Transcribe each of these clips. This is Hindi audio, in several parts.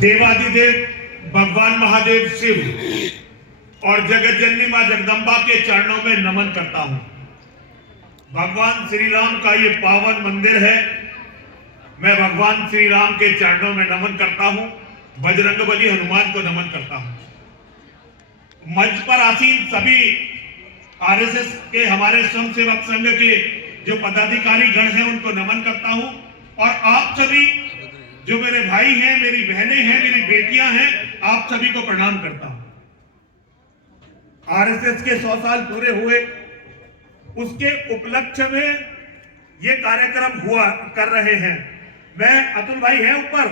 देवादिदेव भगवान महादेव शिव और जगत जननी मां जगदम्बा के चरणों में नमन करता हूं। भगवान श्री राम का ये पावन मंदिर है। मैं भगवान श्री राम के चरणों में नमन करता हूं। बजरंगबली हनुमान को नमन करता हूं। मंच पर आसीन सभी आरएसएस के हमारे स्वयं सेवक संघ के जो पदाधिकारी गण हैं उनको नमन करता हूं और आप सभी जो मेरे भाई हैं, मेरी बहनें हैं, मेरी बेटियां हैं, आप सभी को प्रणाम करता हूं। आरएसएस के 100 साल पूरे हुए, उसके उपलक्ष्य में ये कार्यक्रम हुआ कर रहे हैं। मैं अतुल भाई हैं ऊपर,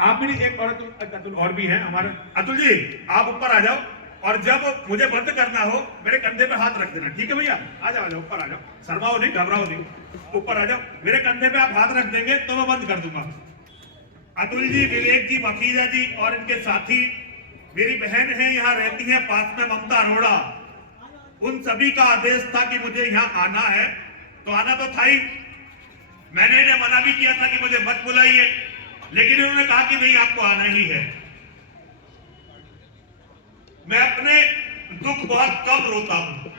आप भी एक और अतुल और भी हैं हमारे। अतुल जी आप ऊपर आ जाओ और जब मुझे बंद करना हो मेरे कंधे पे हाथ रख देना, ठीक है भैया? आ जाओ ऊपर आ जाओ, शर्माओ नहीं, घबराओ नहीं, ऊपर आ जाओ। मेरे कंधे पे आप हाथ रख देंगे तो मैं बंद कर दूंगा। अतुल जी, विवेक जी, मफीजा जी और इनके साथी, मेरी बहन है यहाँ रहती है पास में, ममता अरोड़ा, उन सभी का आदेश था कि मुझे यहाँ आना है, तो आना तो था ही। मैंने इन्हें मना भी किया था कि मुझे मत बुलाइए, लेकिन उन्होंने कहा कि नहीं आपको आना ही है। मैं अपने दुख बहुत कम रोता हूं,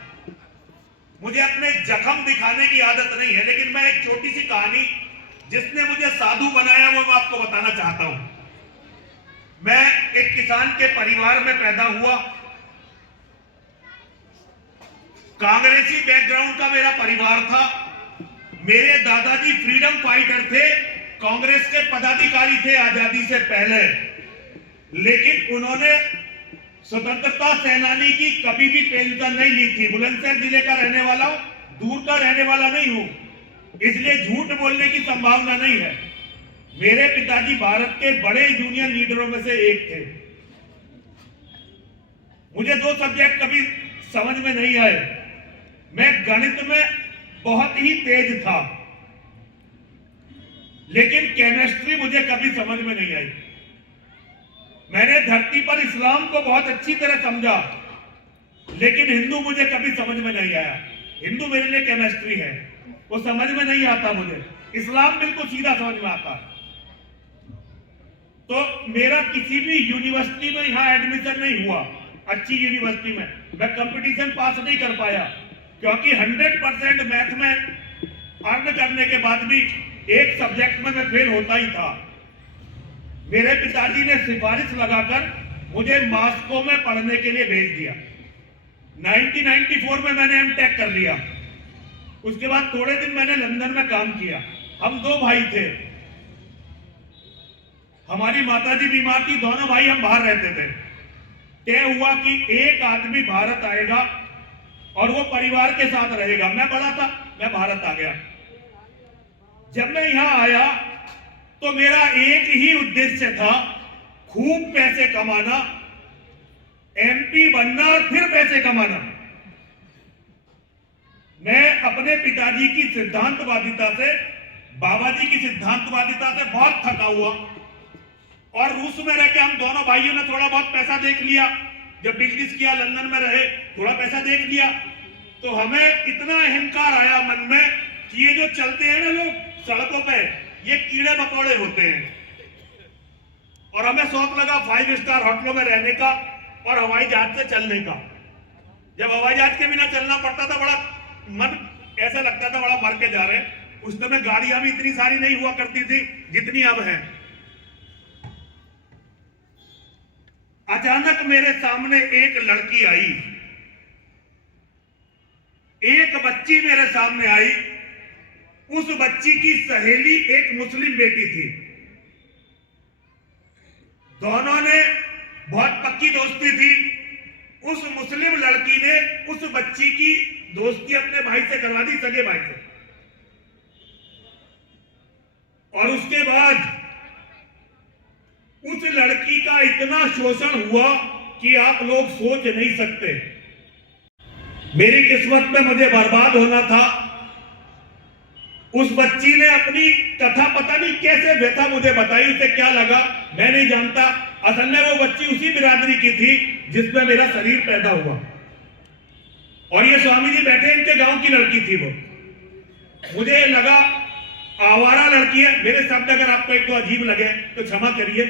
मुझे अपने जख्म दिखाने की आदत नहीं है, लेकिन मैं एक छोटी सी कहानी जिसने मुझे साधु बनाया वो मैं आपको बताना चाहता हूं। मैं एक किसान के परिवार में पैदा हुआ। कांग्रेसी बैकग्राउंड का मेरा परिवार था। मेरे दादाजी फ्रीडम फाइटर थे, कांग्रेस के पदाधिकारी थे आजादी से पहले, लेकिन उन्होंने स्वतंत्रता सेनानी की कभी भी पेंशन नहीं ली थी। बुलंदशहर जिले का रहने वाला हूं, दूर का रहने वाला नहीं हूं, इसलिए झूठ बोलने की संभावना नहीं है। मेरे पिताजी भारत के बड़े यूनियन लीडरों में से एक थे। मुझे 2 सब्जेक्ट कभी समझ में नहीं आए। मैं गणित में बहुत ही तेज था, लेकिन केमिस्ट्री मुझे कभी समझ में नहीं आई। मैंने धरती पर इस्लाम को बहुत अच्छी तरह समझा, लेकिन हिंदू मुझे कभी समझ में नहीं आया। हिंदू मेरे लिए केमिस्ट्री है, वो समझ में नहीं आता मुझे। इस्लाम बिल्कुल सीधा समझ में आता। तो मेरा किसी भी यूनिवर्सिटी में यहां एडमिशन नहीं हुआ, अच्छी यूनिवर्सिटी में। मैं कंपटीशन पास नहीं कर पाया, क्योंकि 100% मैथ में अर्न करने के बाद भी एक सब्जेक्ट में मैं फेल होता ही था। मेरे पिताजी ने सिफारिश लगाकर मुझे मॉस्को में पढ़ने के लिए भेज दिया। 1994 में मैंने एमटेक कर लिया। उसके बाद थोड़े दिन मैंने लंदन में काम किया। हम 2 भाई थे, हमारी माताजी बीमार थी, दोनों भाई हम बाहर रहते थे। तय हुआ कि एक आदमी भारत आएगा और वो परिवार के साथ रहेगा। मैं बड़ा था, मैं भारत आ गया। जब मैं यहां आया तो मेरा एक ही उद्देश्य था, खूब पैसे कमाना, एमपी बनना और फिर पैसे कमाना। मैं अपने पिताजी की सिद्धांतवादिता से, बाबा जी की सिद्धांतवादिता से बहुत थका हुआ, और रूस में रहकर हम दोनों भाइयों ने थोड़ा बहुत पैसा देख लिया। जब बिजनेस किया, लंदन में रहे, थोड़ा पैसा देख लिया, तो हमें इतना अहंकार आया मन में कि ये जो चलते हैं ना लोग सड़कों पे, ये कीड़े मकोड़े होते हैं। और हमें शौक लगा 5 स्टार होटलों में रहने का और हवाई जहाज से चलने का। जब हवाई जहाज के बिना चलना पड़ता था, बड़ा मन ऐसा लगता था बड़ा मर के जा रहे हैं। उस समय गाड़ियां भी इतनी सारी नहीं हुआ करती थी जितनी अब हैं। अचानक मेरे सामने एक लड़की आई, एक बच्ची मेरे सामने आई। उस बच्ची की सहेली एक मुस्लिम बेटी थी। दोनों ने बहुत पक्की दोस्ती थी। उस मुस्लिम लड़की ने उस बच्ची की दोस्ती अपने भाई से करवा दी, सगे भाई से। और उसके बाद उस लड़की का इतना शोषण हुआ कि आप लोग सोच नहीं सकते। मेरी किस्मत में मुझे बर्बाद होना था। उस बच्ची ने अपनी कथा पता नहीं कैसे व्यथा मुझे बताई, उसे क्या लगा मैं नहीं जानता। असल में वो बच्ची उसी बिरादरी की थी जिसमें मेरा शरीर पैदा हुआ, और ये स्वामी जी बैठे, इनके गांव की लड़की थी वो। मुझे लगा आवारा लड़की है। मेरे शब्द अगर आपको एक दो अजीब लगे तो क्षमा करिए।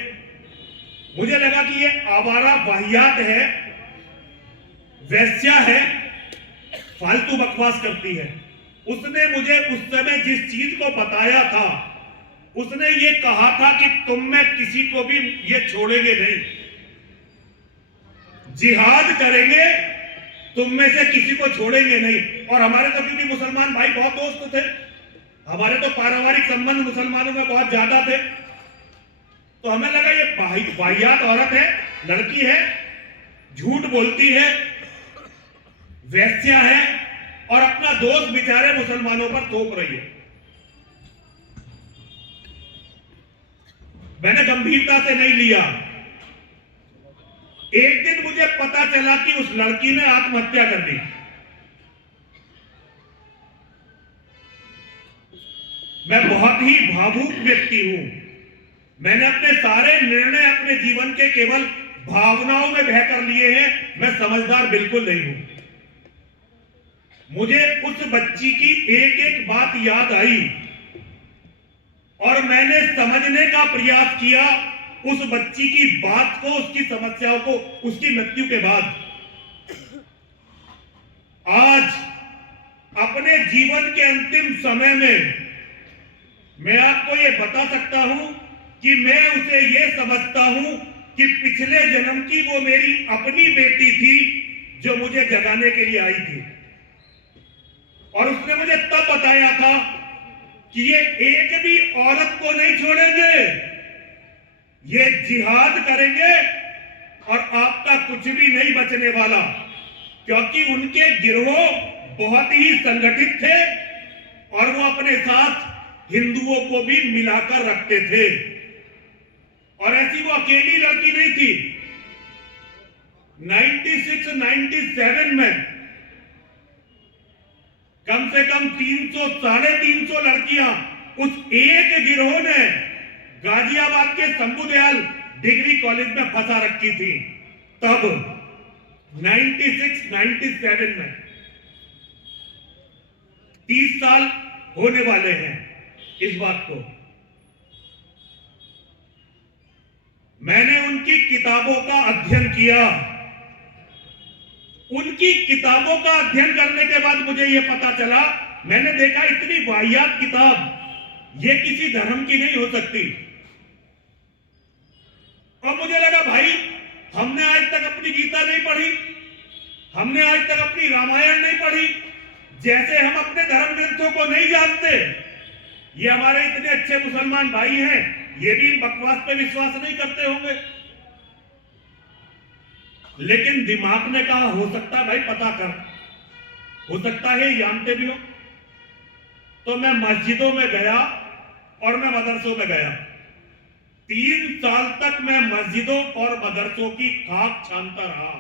मुझे लगा कि ये आवारा वाहियात है, वैश्या है, फालतू बकवास करती है। उसने मुझे उस समय जिस चीज को बताया था, उसने ये कहा था कि तुम में किसी को भी ये छोड़ेंगे नहीं, जिहाद करेंगे, तुम में से किसी को छोड़ेंगे नहीं। और हमारे तो क्योंकि मुसलमान भाई बहुत दोस्त थे, हमारे तो पारिवारिक संबंध मुसलमानों में बहुत ज्यादा थे, तो हमें लगा ये वाहियात औरत है, लड़की है, झूठ बोलती है, वैश्या है और अपना दोस्त बेचारे मुसलमानों पर थोप रही है। मैंने गंभीरता से नहीं लिया। एक दिन मुझे पता चला कि उस लड़की ने आत्महत्या कर दी। मैं बहुत ही भावुक व्यक्ति हूं। मैंने अपने सारे निर्णय अपने जीवन के केवल भावनाओं में बहकर लिए हैं। मैं समझदार बिल्कुल नहीं हूं। मुझे उस बच्ची की एक एक बात याद आई और मैंने समझने का प्रयास किया उस बच्ची की बात को, उसकी समस्याओं को, उसकी मृत्यु के बाद। आज अपने जीवन के अंतिम समय में मैं आपको ये बता सकता हूं कि मैं उसे ये समझता हूं कि पिछले जन्म की वो मेरी अपनी बेटी थी जो मुझे जगाने के लिए आई थी। और उसने मुझे तब बताया था कि ये एक भी औरत को नहीं छोड़ेंगे, ये जिहाद करेंगे और आपका कुछ भी नहीं बचने वाला, क्योंकि उनके गिरोह बहुत ही संगठित थे और वो अपने साथ हिंदुओं को भी मिलाकर रखते थे। और ऐसी वो अकेली लड़की नहीं थी। 96-97 में कम से कम 300 350 लड़कियां उस एक गिरोह ने गाजियाबाद के शंभुदयाल डिग्री कॉलेज में फंसा रखी थी। तब 96-97 में 30 साल होने वाले हैं इस बात को। मैंने उनकी किताबों का अध्ययन किया। उनकी किताबों का अध्ययन करने के बाद मुझे यह पता चला, मैंने देखा इतनी वाहियात किताब ये किसी धर्म की नहीं हो सकती। और मुझे लगा भाई, हमने आज तक अपनी गीता नहीं पढ़ी, हमने आज तक अपनी रामायण नहीं पढ़ी, जैसे हम अपने धर्म ग्रंथों को नहीं जानते, ये हमारे इतने अच्छे मुसलमान भाई हैं, ये भी इन बकवास पे विश्वास नहीं करते होंगे। लेकिन दिमाग ने कहा हो सकता है भाई, पता कर, हो सकता है जानते भी हो। तो मैं मस्जिदों में गया और मैं मदरसों में गया। 3 साल तक मैं मस्जिदों और मदरसों की खाक छानता रहा।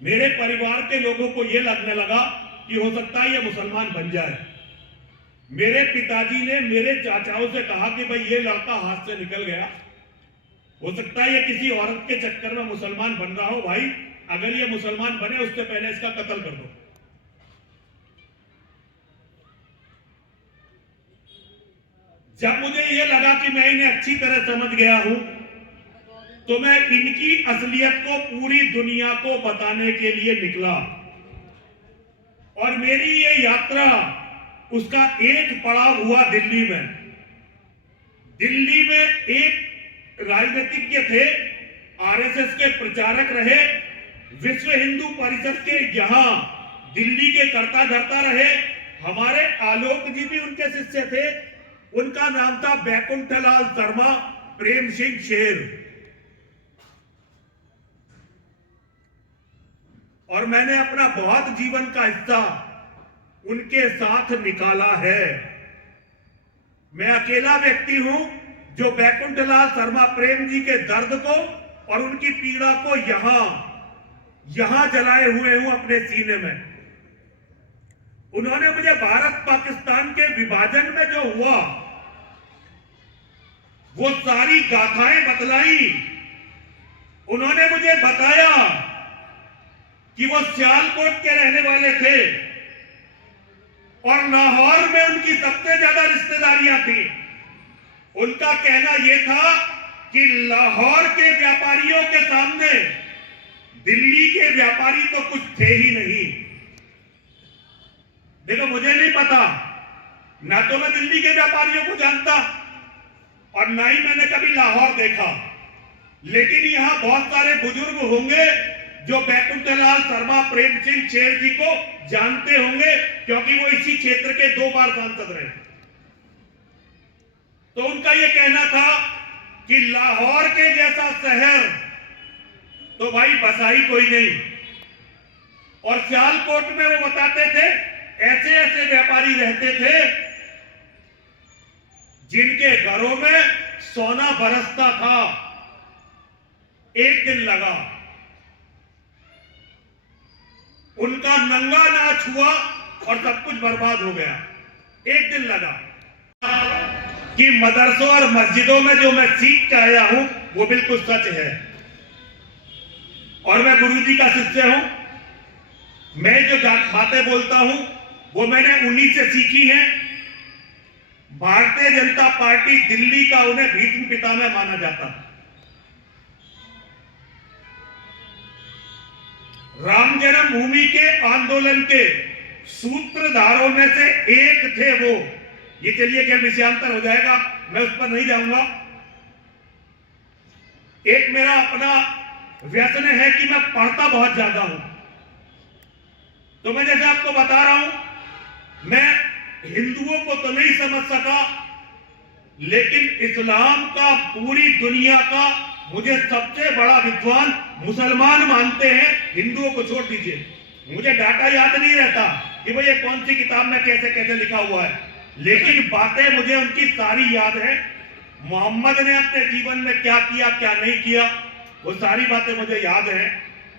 मेरे परिवार के लोगों को यह लगने लगा कि हो सकता है ये मुसलमान बन जाए। मेरे पिताजी ने मेरे चाचाओं से कहा कि भाई ये लड़का हाथ से निकल गया, हो सकता है ये किसी औरत के चक्कर में मुसलमान बन रहा हो, भाई अगर ये मुसलमान बने उससे पहले इसका कत्ल कर दो। जब मुझे ये लगा कि मैं इन्हें अच्छी तरह समझ गया हूं, तो मैं इनकी असलियत को पूरी दुनिया को बताने के लिए निकला। और मेरी ये यात्रा, उसका एक पड़ाव हुआ दिल्ली में। दिल्ली में एक राजनीतिज्ञ थे, आरएसएस के प्रचारक रहे, विश्व हिंदू परिषद के यहां दिल्ली के कर्ता धर्ता रहे। हमारे आलोक जी भी उनके शिष्य थे। उनका नाम था बैकुंठलाल शर्मा प्रेम सिंह शेर। और मैंने अपना बहुत जीवन का हिस्सा उनके साथ निकाला है। मैं अकेला व्यक्ति हूं जो बैकुंठलाल शर्मा प्रेम जी के दर्द को और उनकी पीड़ा को यहां जलाए हुए हूं अपने सीने में। उन्होंने मुझे भारत पाकिस्तान के विभाजन में जो हुआ वो सारी गाथाएं बतलाई। उन्होंने मुझे बताया कि वो सियालकोट के रहने वाले थे और लाहौर में उनकी सबसे ज्यादा रिश्तेदारियां थी। उनका कहना यह था कि लाहौर के व्यापारियों के सामने दिल्ली के व्यापारी तो कुछ थे ही नहीं। देखो, मुझे नहीं पता, ना तो मैं दिल्ली के व्यापारियों को जानता और ना ही मैंने कभी लाहौर देखा, लेकिन यहां बहुत सारे बुजुर्ग होंगे जो बैकुंठलाल शर्मा प्रेम सिंह शेर जी को जानते होंगे, क्योंकि वो इसी क्षेत्र के 2 बार सांसद रहे। तो उनका यह कहना था कि लाहौर के जैसा शहर तो भाई बसा ही कोई नहीं। और सियालकोट में वो बताते थे ऐसे ऐसे व्यापारी रहते थे जिनके घरों में सोना बरसता था। एक दिन लगा, उनका नंगा नाच हुआ और सब कुछ बर्बाद हो गया। एक दिन लगा कि मदरसों और मस्जिदों में जो मैं सीख के आया हूं वो बिल्कुल सच है, और मैं गुरु जी का शिष्य हूं। मैं जो बातें बोलता हूं वो मैंने उन्हीं से सीखी है। भारतीय जनता पार्टी दिल्ली का उन्हें भीष्म पितामह माना जाता था। राम जन्मभूमि के आंदोलन के सूत्रधारों में से एक थे वो। ये चलिए क्या विषयांतर हो जाएगा, मैं उस पर नहीं जाऊंगा। एक मेरा अपना व्यसन है कि मैं पढ़ता बहुत ज्यादा हूं। तो मैं जैसे आपको बता रहा हूं, मैं हिंदुओं को तो नहीं समझ सका, लेकिन इस्लाम का पूरी दुनिया का मुझे सबसे बड़ा विद्वान मुसलमान मानते हैं। हिंदुओं को छोड़ दीजिए, मुझे डाटा याद नहीं रहता कि भाई ये कौन सी किताब में कैसे कैसे लिखा हुआ है, लेकिन बातें मुझे उनकी सारी याद है। मोहम्मद ने अपने जीवन में क्या किया क्या नहीं किया, वो सारी बातें मुझे याद है।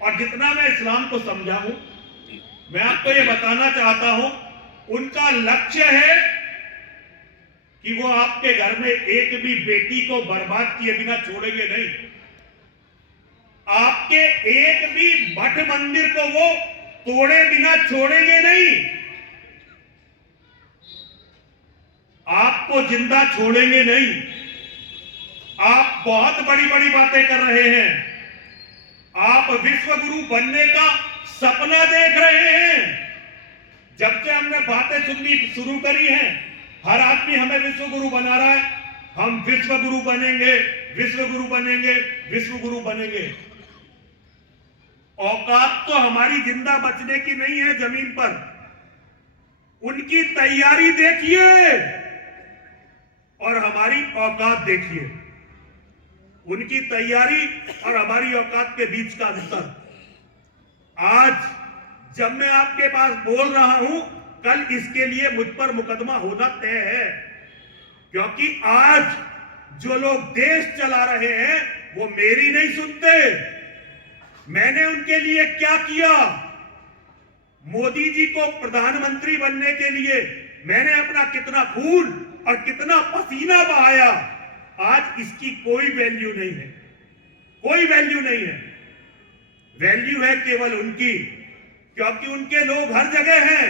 और जितना मैं इस्लाम को समझा हूं, मैं आपको ये बताना चाहता हूं, उनका लक्ष्य है कि वो आपके घर में एक भी बेटी को बर्बाद किए बिना छोड़ेंगे नहीं। आपके एक भी मठ मंदिर को वो तोड़े बिना छोड़ेंगे नहीं। आपको जिंदा छोड़ेंगे नहीं। आप बहुत बड़ी बड़ी बातें कर रहे हैं। आप विश्व गुरु बनने का सपना देख रहे हैं। जब से हमने बातें सुननी शुरू करी हैं, हर आदमी हमें विश्व गुरु बना रहा है। हम विश्व गुरु बनेंगे, विश्व गुरु बनेंगे, विश्व गुरु बनेंगे। औकात तो हमारी जिंदा बचने की नहीं है जमीन पर। उनकी तैयारी देखिए और हमारी औकात देखिए। उनकी तैयारी और हमारी औकात के बीच का अंतर। आज जब मैं आपके पास बोल रहा हूं, कल इसके लिए मुझ पर मुकदमा होना तय है, क्योंकि आज जो लोग देश चला रहे हैं वो मेरी नहीं सुनते। मैंने उनके लिए क्या किया? मोदी जी को प्रधानमंत्री बनने के लिए मैंने अपना कितना खून और कितना पसीना बहाया। आज इसकी कोई वैल्यू नहीं है, कोई वैल्यू नहीं है। वैल्यू है केवल उनकी, क्योंकि उनके लोग हर जगह हैं।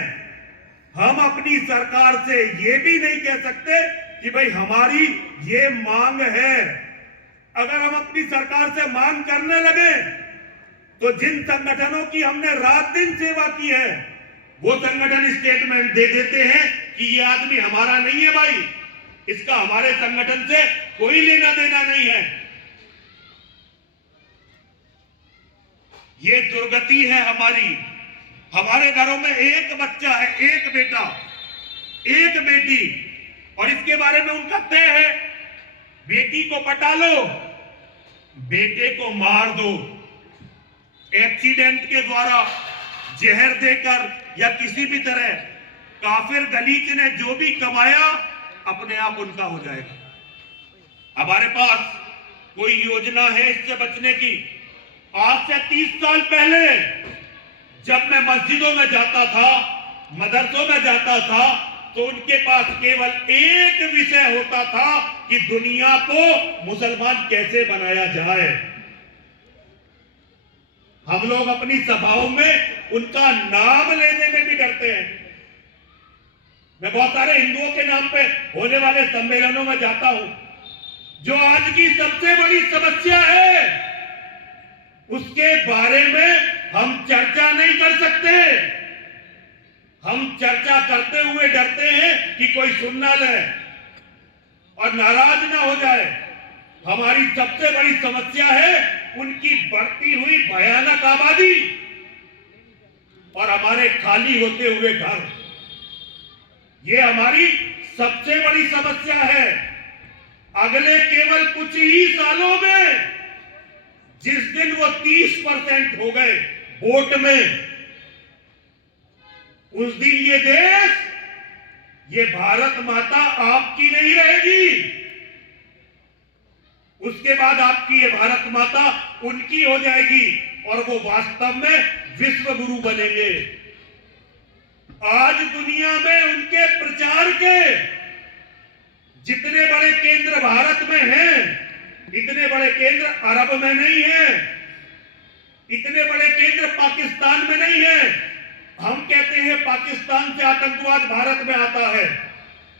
हम अपनी सरकार से ये भी नहीं कह सकते कि भाई हमारी ये मांग है। अगर हम अपनी सरकार से मांग करने लगे तो जिन संगठनों की हमने रात दिन सेवा की है वो संगठन स्टेटमेंट दे देते हैं कि ये आदमी हमारा नहीं है भाई, इसका हमारे संगठन से कोई लेना देना नहीं है। ये दुर्गति है हमारी। हमारे घरों में एक बच्चा है, एक बेटा, एक बेटी, और इसके बारे में उनका तय है बेटी को पटा लो, बेटे को मार दो। एक्सीडेंट के द्वारा, जहर देकर या किसी भी तरह काफिर गलीच ने जो भी कमाया अपने आप उनका हो जाएगा। हमारे पास कोई योजना है इससे बचने की? आज से 30 साल पहले जब मैं मस्जिदों में जाता था, मदरसों में जाता था, तो उनके पास केवल एक विषय होता था कि दुनिया को मुसलमान कैसे बनाया जाए। हम लोग अपनी सभाओं में उनका नाम लेने में भी डरते हैं। मैं बहुत सारे हिंदुओं के नाम पे होने वाले सम्मेलनों में जाता हूं। जो आज की सबसे बड़ी समस्या है उसके बारे में हम चर्चा नहीं कर सकते। हम चर्चा करते हुए डरते हैं कि कोई सुन ना ले और नाराज ना हो जाए। हमारी सबसे बड़ी समस्या है उनकी बढ़ती हुई भयानक आबादी और हमारे खाली होते हुए घर। ये हमारी सबसे बड़ी समस्या है। अगले केवल कुछ ही सालों में जिस दिन वो 30% हो गए वोट में, उस दिन ये देश, ये भारत माता आपकी नहीं रहेगी। उसके बाद आपकी ये भारत माता उनकी हो जाएगी और वो वास्तव में विश्व गुरु बनेंगे। आज दुनिया में उनके प्रचार के जितने बड़े केंद्र भारत में हैं, इतने बड़े केंद्र अरब में नहीं हैं, इतने बड़े केंद्र पाकिस्तान में नहीं हैं। हम कहते हैं पाकिस्तान से आतंकवाद भारत में आता है,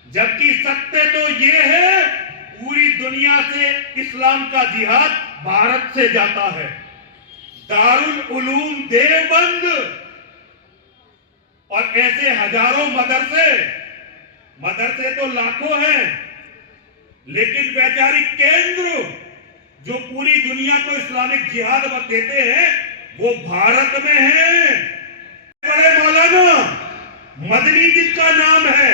जबकि सत्य तो ये है पूरी दुनिया से इस्लाम का जिहाद भारत से जाता है। दारुल उलूम देवबंद और ऐसे हजारों मदरसे तो लाखों हैं, लेकिन वैचारिक केंद्र जो पूरी दुनिया को इस्लामिक जिहाद देते हैं वो भारत में है। बड़े मौलाना मदनी जिनका नाम है,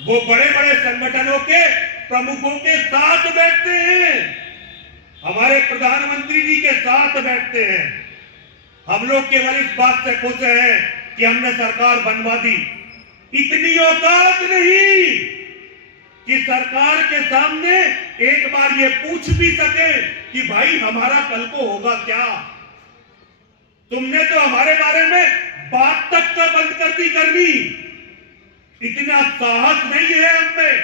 वो बड़े बड़े संगठनों के प्रमुखों के साथ बैठते हैं, हमारे प्रधानमंत्री जी के साथ बैठते हैं। हम लोग केवल इस बात से खुश हैं कि हमने सरकार बनवा दी। इतनी औकात नहीं कि सरकार के सामने एक बार ये पूछ भी सके कि भाई हमारा कल को होगा क्या। तुमने तो हमारे बारे में बात तक का बंद कर दी करनी। इतना साहस नहीं है हमें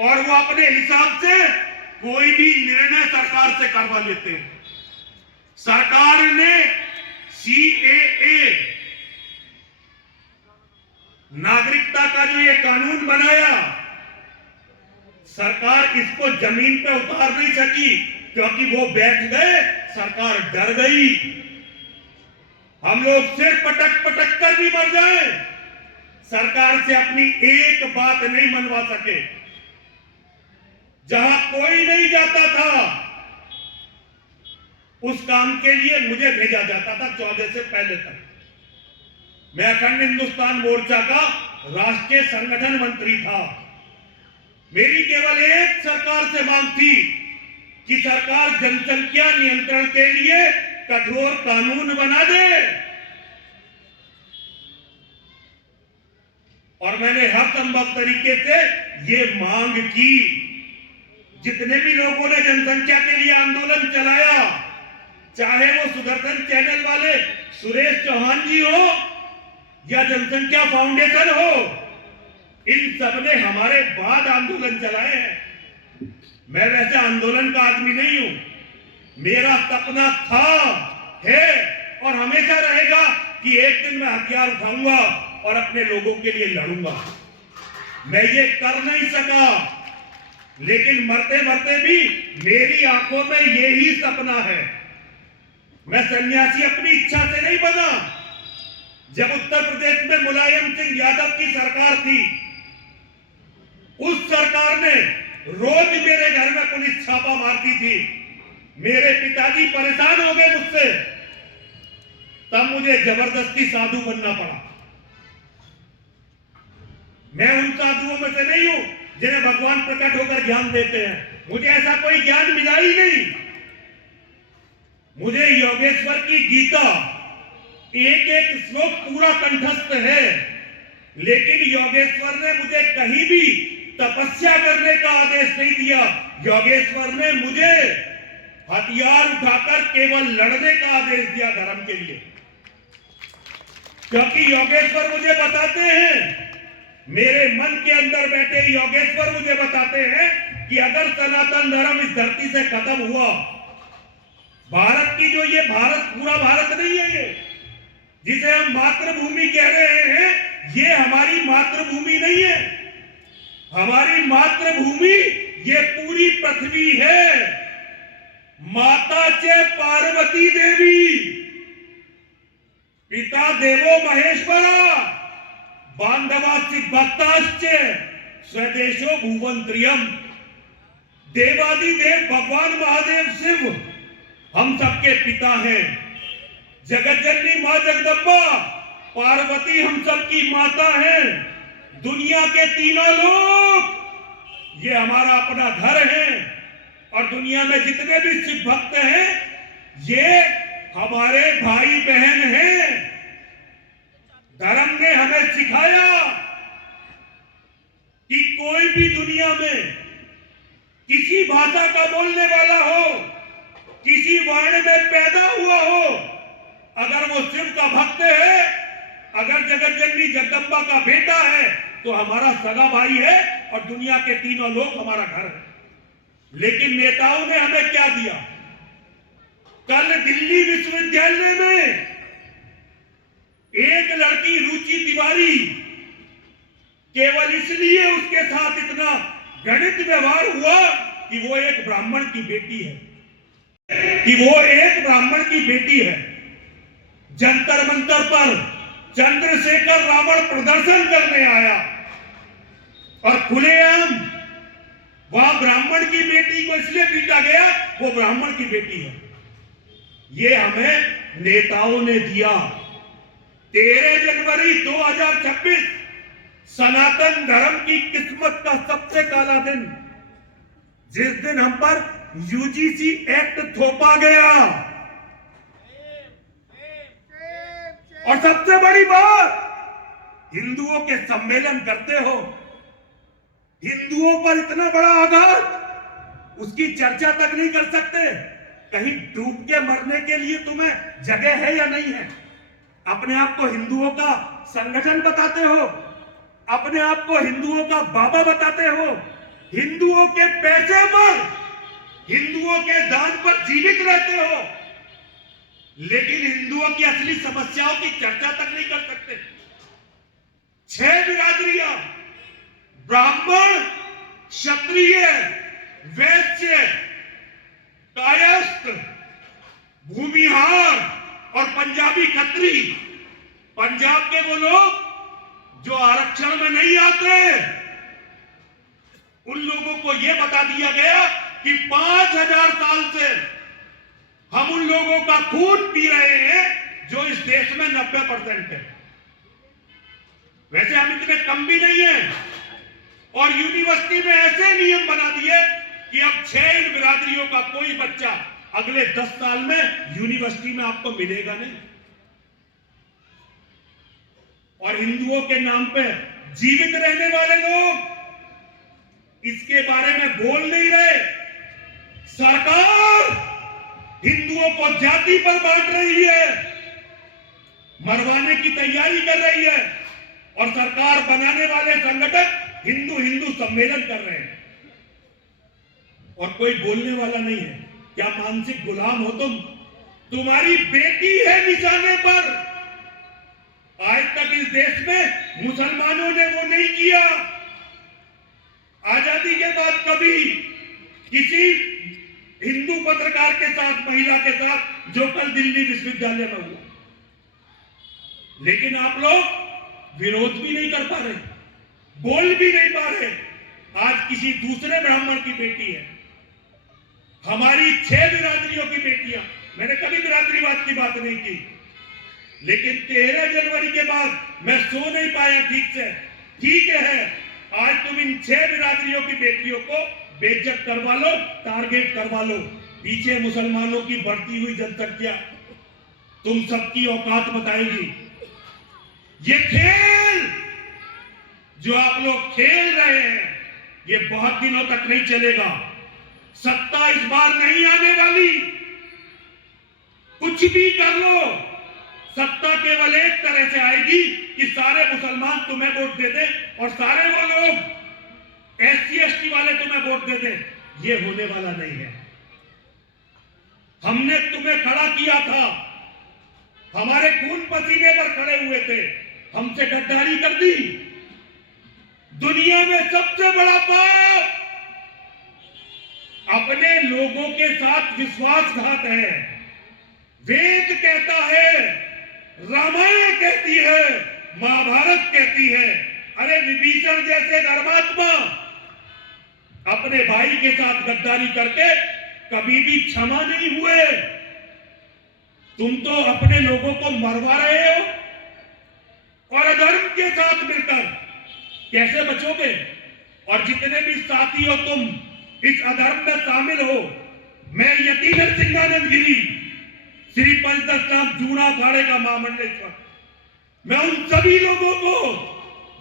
और वो अपने हिसाब से कोई भी निर्णय सरकार से करवा लेते हैं। सरकार ने CAA नागरिकता का जो ये कानून बनाया, सरकार इसको जमीन पे उतार नहीं सकी क्योंकि वो बैठ गए, सरकार डर गई। हम लोग सिर पटक पटक कर भी मर जाए, सरकार से अपनी एक बात नहीं मनवा सके। जहां कोई नहीं जाता था उस काम के लिए मुझे भेजा जाता था 14 से पहले तक। मैं अखंड हिंदुस्तान मोर्चा का राष्ट्रीय संगठन मंत्री था। मेरी केवल एक सरकार से मांग थी कि सरकार जनसंख्या नियंत्रण के लिए कठोर कानून बना दे, और मैंने हर संभव तरीके से ये मांग की। जितने भी लोगों ने जनसंख्या के लिए आंदोलन चलाया, चाहे वो सुदर्शन चैनल वाले सुरेश चौहान जी हो या जनसंख्या फाउंडेशन हो, इन सब ने हमारे बाद आंदोलन चलाए हैं। मैं वैसे आंदोलन का आदमी नहीं हूं। मेरा सपना था, है और हमेशा रहेगा कि एक दिन मैं हथियार उठाऊंगा और अपने लोगों के लिए लड़ूंगा। मैं ये कर नहीं सका, लेकिन मरते मरते भी मेरी आंखों में यही सपना है। मैं सन्यासी अपनी इच्छा से नहीं बना। जब उत्तर प्रदेश में मुलायम सिंह यादव की सरकार थी, उस सरकार ने रोज मेरे घर में पुलिस छापा मारती थी। मेरे पिताजी परेशान हो गए मुझसे, तब मुझे जबरदस्ती साधु बनना पड़ा। मैं उन साधुओं में से नहीं हूं जिन्हें भगवान प्रकट होकर ज्ञान देते हैं। मुझे ऐसा कोई ज्ञान मिला ही नहीं। मुझे योगेश्वर की गीता एक एक श्लोक पूरा कंठस्थ है, लेकिन योगेश्वर ने मुझे कहीं भी तपस्या करने का आदेश नहीं दिया। योगेश्वर ने मुझे हथियार उठाकर केवल लड़ने का आदेश दिया धर्म के लिए, क्योंकि योगेश्वर मुझे बताते हैं, मेरे मन के अंदर बैठे योगेश्वर मुझे बताते हैं कि अगर सनातन धर्म इस धरती से खत्म हुआ, भारत की जो ये भारत पूरा भारत नहीं है, ये जिसे हम मातृभूमि कह रहे हैं, ये हमारी मातृभूमि नहीं है। हमारी मातृभूमि ये पूरी पृथ्वी है। माता च पार्वती देवी, पिता देवो महेश्वरा, बांधवास्ति भक्ताश्च स्वदेशो भुवंत्रियम। देवादिदेव भगवान महादेव शिव हम सबके पिता हैं। जगत जननी मां जगदम्बा पार्वती हम सबकी माता है। दुनिया के तीनों लोग ये हमारा अपना घर है और दुनिया में जितने भी शिव भक्त हैं ये हमारे भाई बहन हैं। धर्म ने हमें सिखाया कि कोई भी दुनिया में किसी भाषा का बोलने वाला हो, किसी वर्ण में पैदा हुआ हो, अगर वो शिव का भक्त है, अगर जगत जननी जगदम्बा का बेटा है तो हमारा सगा भाई है और दुनिया के तीनों लोग हमारा घर है। लेकिन नेताओं ने हमें क्या दिया? कल दिल्ली विश्वविद्यालय में एक लड़की रुचि तिवारी, केवल इसलिए उसके साथ इतना गणित व्यवहार हुआ कि वो एक ब्राह्मण की बेटी है, जंतर मंतर पर चंद्रशेखर रावण प्रदर्शन करने आया और खुलेआम वहां ब्राह्मण की बेटी को इसलिए पीटा गया, वो ब्राह्मण की बेटी है। ये हमें नेताओं ने दिया। 13 जनवरी 2026 सनातन धर्म की किस्मत का सबसे काला दिन, जिस दिन हम पर यूजीसी एक्ट थोपा गया। और सबसे बड़ी बात, हिंदुओं के सम्मेलन करते हो, हिंदुओं पर इतना बड़ा आघात, उसकी चर्चा तक नहीं कर सकते। कहीं डूब के मरने के लिए तुम्हें जगह है या नहीं है? अपने आप को हिंदुओं का संगठन बताते हो, अपने आप को हिंदुओं का बाबा बताते हो, हिंदुओं के पैसे पर, हिंदुओं के दान पर जीवित रहते हो, लेकिन हिंदुओं की असली समस्याओं की चर्चा तक नहीं कर सकते। 6 बिरादरियां, ब्राह्मण, क्षत्रिय, वैश्य, कायस्थ, भूमिहार और पंजाबी खत्री, पंजाब के वो लोग जो आरक्षण में नहीं आते, उन लोगों को यह बता दिया गया कि 5000 साल से हम उन लोगों का खून पी रहे हैं जो इस देश में 90% है। वैसे हम इतने कम भी नहीं हैं। और यूनिवर्सिटी में ऐसे नियम बना दिए कि अब 6 इन बिरादरियों का कोई बच्चा अगले 10 साल में यूनिवर्सिटी में आपको मिलेगा नहीं। और हिंदुओं के नाम पे जीवित रहने वाले लोग इसके बारे में बोल नहीं रहे। सरकार हिंदुओं को जाति पर बांट रही है, मरवाने की तैयारी कर रही है, और सरकार बनाने वाले संगठन हिंदू हिंदू सम्मेलन कर रहे हैं और कोई बोलने वाला नहीं है। क्या मानसिक गुलाम हो तुम? तुम्हारी बेटी है निशाने पर। आज तक इस देश में मुसलमानों ने वो नहीं किया। आजादी के बाद कभी किसी हिंदू पत्रकार के साथ, महिला के साथ, जो कल दिल्ली विश्वविद्यालय में हुआ, लेकिन आप लोग विरोध भी नहीं कर पा रहे, बोल भी नहीं पा रहे। आज किसी दूसरे ब्राह्मण की बेटी है, हमारी 6 बिरादरियों की बेटियां, मैंने कभी बिरादरीवाद की बात नहीं की, लेकिन 13 जनवरी के बाद मैं सो नहीं पाया ठीक से। ठीक है, आज तुम इन 6 बिरादरियों की बेटियों को बेइज्जत करवा लो, टारगेट करवा लो। पीछे मुसलमानों की बढ़ती हुई जनसंख्या तुम सबकी औकात बताएगी। ये खेल जो आप लोग खेल रहे हैं, ये बहुत दिनों तक नहीं चलेगा। सत्ता इस बार नहीं आने वाली। कुछ भी कर लो, सत्ता केवल एक तरह से आएगी कि सारे मुसलमान तुम्हें वोट दे दे और सारे वो लोग SC ST वाले तुम्हें वोट दे दे। ये होने वाला नहीं है। हमने तुम्हें खड़ा किया था, हमारे खून पसीने पर खड़े हुए थे, हमसे गद्दारी कर दी। दुनिया में सबसे बड़ा पाप अपने लोगों के साथ विश्वासघात है। वेद कहता है, रामायण कहती है, महाभारत कहती है, अरे विभीषण जैसे धर्मात्मा अपने भाई के साथ गद्दारी करके कभी भी क्षमा नहीं हुए। तुम तो अपने लोगों को मरवा रहे हो और अधर्म के साथ मिलकर कैसे बचोगे? और जितने भी साथी हो तुम इस अधर्म में शामिल हो, मैं यतीन्द्र सिंहानंद गिरी, श्री पंचदश नाम जूना अखाड़े का महामंडलेश्वर, मैं उन सभी लोगों को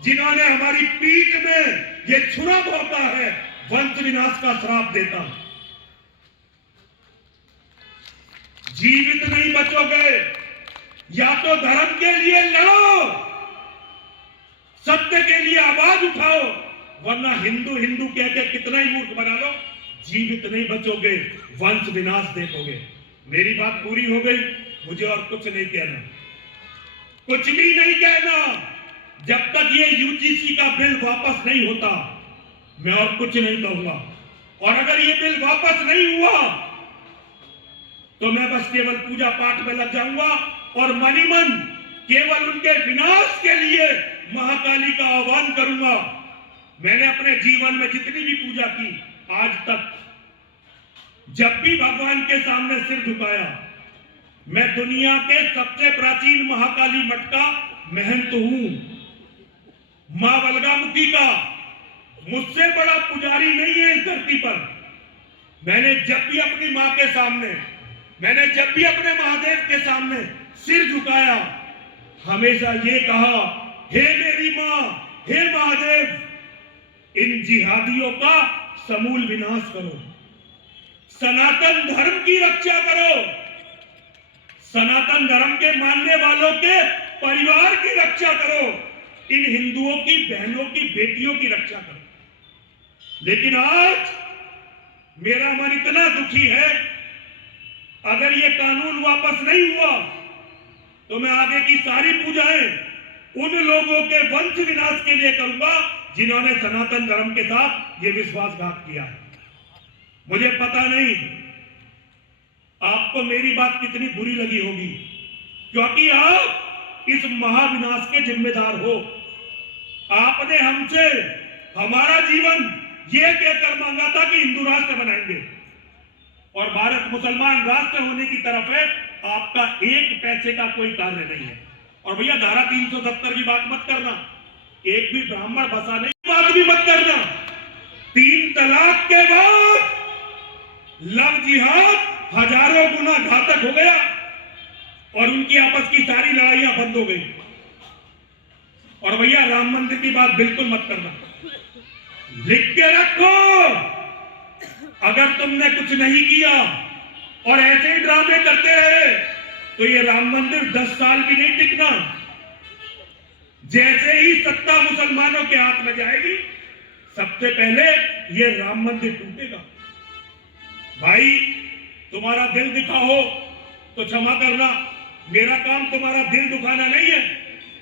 जिन्होंने हमारी पीठ में ये छुरा भोंका है, वंश विनाश का श्राप देता हूं। जीवित नहीं बचोगे, या तो धर्म के लिए लड़ो, सत्य के लिए आवाज उठाओ, वरना हिंदू हिंदू कहकर कितना ही मूर्ख बना लो, जीवित नहीं बचोगे, वंश विनाश देखोगे। मेरी बात पूरी हो गई, मुझे और कुछ नहीं कहना, कुछ भी नहीं कहना। जब तक ये यूजीसी का बिल वापस नहीं होता, मैं और कुछ नहीं कहूंगा। और अगर ये बिल वापस नहीं हुआ तो मैं बस केवल पूजा पाठ में लग जाऊंगा और मनी मन केवल उनके विनाश के लिए महाकाली का आह्वान करूंगा। मैंने अपने जीवन में जितनी भी पूजा की आज तक, जब भी भगवान के सामने सिर झुकाया, मैं दुनिया के सबसे प्राचीन महाकाली मठ का महंत हूं। मां बलगामुखी का मुझसे बड़ा पुजारी नहीं है इस धरती पर। मैंने जब भी अपनी मां के सामने, मैंने जब भी अपने महादेव के सामने सिर झुकाया, हमेशा ये कहा, हे मेरी मां, हे महादेव, इन जिहादियों का समूल विनाश करो, सनातन धर्म की रक्षा करो, सनातन धर्म के मानने वालों के परिवार की रक्षा करो, इन हिंदुओं की बहनों की बेटियों की रक्षा करो। लेकिन आज मेरा मन इतना दुखी है, अगर ये कानून वापस नहीं हुआ तो मैं आगे की सारी पूजाएं उन लोगों के वंश विनाश के लिए करूंगा जिन्होंने सनातन धर्म के साथ ये विश्वासघात किया है। मुझे पता नहीं आपको मेरी बात कितनी बुरी लगी होगी, क्योंकि आप इस महाविनाश के जिम्मेदार हो। आपने हमसे हमारा जीवन यह कहकर मांगा था कि हिंदू राष्ट्र बनाएंगे और भारत मुसलमान राष्ट्र होने की तरफ है। आपका एक पैसे का कोई कार्य नहीं है। और भैया धारा 370 की बात मत करना, एक भी ब्राह्मण बसाने की बात भी मत करना। 3 तलाक के बाद लव जिहाद हजारों गुना घातक हो गया और उनकी आपस की सारी लड़ाइयां बंद हो गई। और भैया राम मंदिर की बात बिल्कुल मत करना, लिख के रखो, अगर तुमने कुछ नहीं किया और ऐसे ही ड्रामे करते रहे तो ये राम मंदिर 10 साल भी नहीं टिकना। जैसे ही सत्ता मुसलमानों के हाथ में जाएगी, सबसे पहले ये राम मंदिर टूटेगा। भाई तुम्हारा दिल दिखा हो तो क्षमा करना, मेरा काम तुम्हारा दिल दुखाना नहीं है।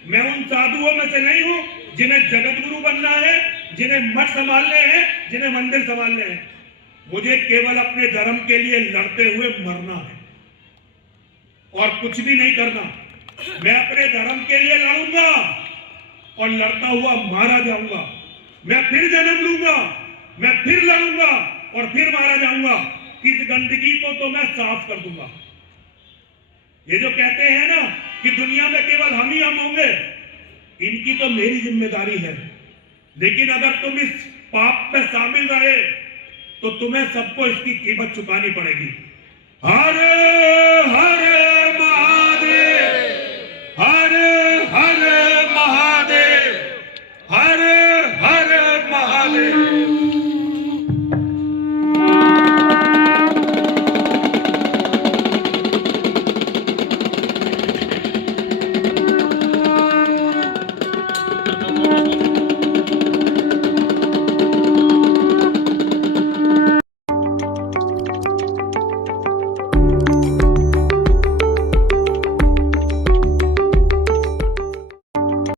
मैं उन साधुओं में से नहीं हूं जिन्हें जगत गुरु बनना है, जिन्हें मठ संभालने हैं, जिन्हें मंदिर संभालने हैं। मुझे केवल अपने धर्म के लिए लड़ते हुए मरना है और कुछ भी नहीं करना। मैं अपने धर्म के लिए लड़ूंगा और लड़ता हुआ मारा जाऊंगा। मैं फिर जन्म लूंगा, मैं फिर लड़ूंगा और फिर मारा जाऊंगा। इस गंदगी को तो मैं साफ कर दूंगा। ये जो कहते हैं ना कि दुनिया में केवल हम ही हम होंगे, इनकी तो मेरी जिम्मेदारी है। लेकिन अगर तुम इस पाप में शामिल रहे तो तुम्हें सबको इसकी कीमत चुकानी पड़ेगी। हर हर महादेव, हर हर महादेव, हर हर महादेव।